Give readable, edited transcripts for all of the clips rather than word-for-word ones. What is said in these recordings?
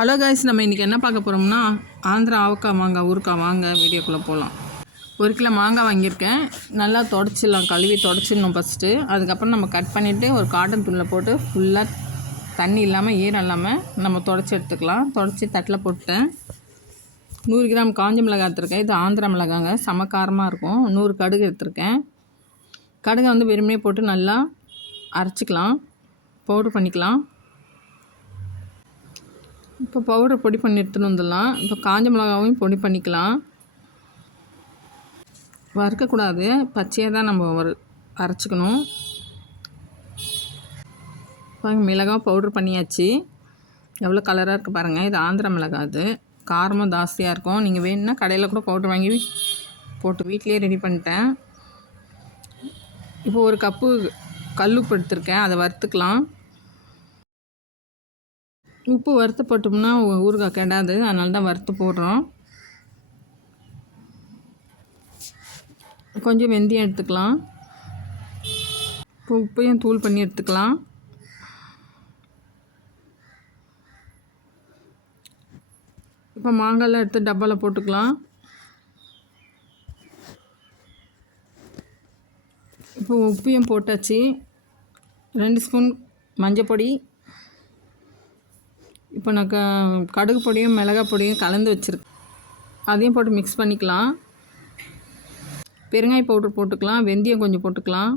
Hello guys, நம்ம இன்றைக்கி என்ன பார்க்க போகிறோம்னா ஆந்திரா ஆவக்காய் மாங்காய் ஊறுக்காய். வாங்க வீடியோக்குள்ளே போகலாம். 1 கிலோ மாங்காய் வாங்கியிருக்கேன். நல்லா தொடச்சிடலாம், கழுவி தொடச்சிடணும் ஃபஸ்ட்டு. அதுக்கப்புறம் நம்ம கட் பண்ணிவிட்டு ஒரு காட்டன் துணியில் போட்டு ஃபுல்லாக தண்ணி இல்லாமல் ஈரம் இல்லாமல் நம்ம தொடச்சி எடுத்துக்கலாம். தொடச்சி தட்டில் போட்டேன். 100 கிராம் காஞ்ச மிளகாய் எடுத்துருக்கேன். இது ஆந்திரா மிளகாங்க, செம காரமாக இருக்கும். 100 கடுகு எடுத்துருக்கேன். கடுகை வந்து வெறுமனே போட்டு நல்லா அரைச்சிக்கலாம், பவுட்ரு பண்ணிக்கலாம். இப்போ பவுடர் பொடி பண்ணி எடுத்துன்னு வந்துடலாம். இப்போ காஞ்ச மிளகாவையும் பொடி பண்ணிக்கலாம். வறுக்கக்கூடாது, பச்சையாக தான் நம்ம அரைச்சிக்கணும். பாருங்கள், மிளகாய் பவுட்ரு பண்ணியாச்சு. எவ்வளோ கலராக இருக்குது பாருங்கள். இது ஆந்திரா மிளகாய், அது காரமும் ஜாஸ்தியாக இருக்கும். நீங்கள் வேணும்னா கடையில் கூட பவுட்ரு வாங்கி போட்டு வீட்லேயே ரெடி பண்ணிட்டேன். இப்போ 1 கப்பு கல்லுப்பு எடுத்துருக்கேன், அதை வறுத்துக்கலாம். உப்பு வறுத்து போட்டோம்னா ஊறுகாய் கெடாது, அதனால தான் வறுத்து போடுறோம். கொஞ்சம் வெந்தயம் எடுத்துக்கலாம். இப்போ உப்பையும் தூள் பண்ணி எடுத்துக்கலாம். இப்போ மாங்காய்லாம் எடுத்து டப்பாவில் போட்டுக்கலாம். இப்போ உப்பையும் போட்டாச்சு. 2 ஸ்பூன் மஞ்சள் பொடி. இப்போ நான் கடுகு பொடியும் மிளகாய் பொடியும் கலந்து வச்சுருக்கேன், அதையும் போட்டு மிக்ஸ் பண்ணிக்கலாம். பெருங்காய பவுட்ரு போட்டுக்கலாம். வெந்தயம் கொஞ்சம் போட்டுக்கலாம்.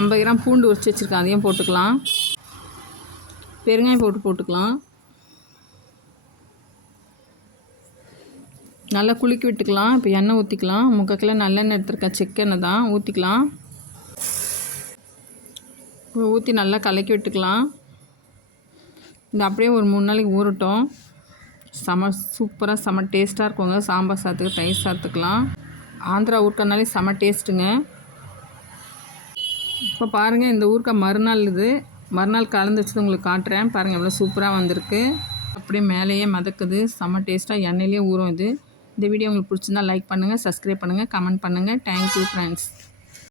ஐம்பது கிராம் பூண்டு உரிச்சு வச்சுருக்கேன், அதையும் போட்டுக்கலாம். பெருங்காய பவுட்ரு போட்டுக்கலாம். நல்லா குலுக்கி விட்டுக்கலாம். இப்போ எண்ணெய் ஊற்றிக்கலாம். 3/4 கிலோ நல்லெண்ணெய் எடுத்துருக்கேன், செக்கெண்ணெய் தான், ஊற்றிக்கலாம். ஊற்றி நல்லா கலக்கி விட்டுக்கலாம். இந்த அப்படியே ஒரு 3 நாளைக்கு ஊறட்டும். சூப்பராக செம டேஸ்ட்டாக இருக்குங்க. சாம்பார் சாதத்துக்கு, தயிர் சாதத்துக்கலாம். ஆந்திரா ஊறுக்காய்னாலே செம டேஸ்ட்டுங்க. இப்போ பாருங்கள், இந்த ஊறுக்காய் மறுநாள் கலந்து வச்சது உங்களுக்கு காட்டுறேன். பாருங்கள் எவ்வளோ சூப்பராக வந்திருக்கு. அப்படியே மேலேயே மதக்குது, செம்ம டேஸ்ட்டாக எண்ணெயிலே ஊறும் இது. இந்த வீடியோ உங்களுக்கு பிடிச்சிருந்தா லைக் பண்ணுங்கள், சப்ஸ்கிரைப் பண்ணுங்கள், கமெண்ட் பண்ணுங்கள். Thank you friends.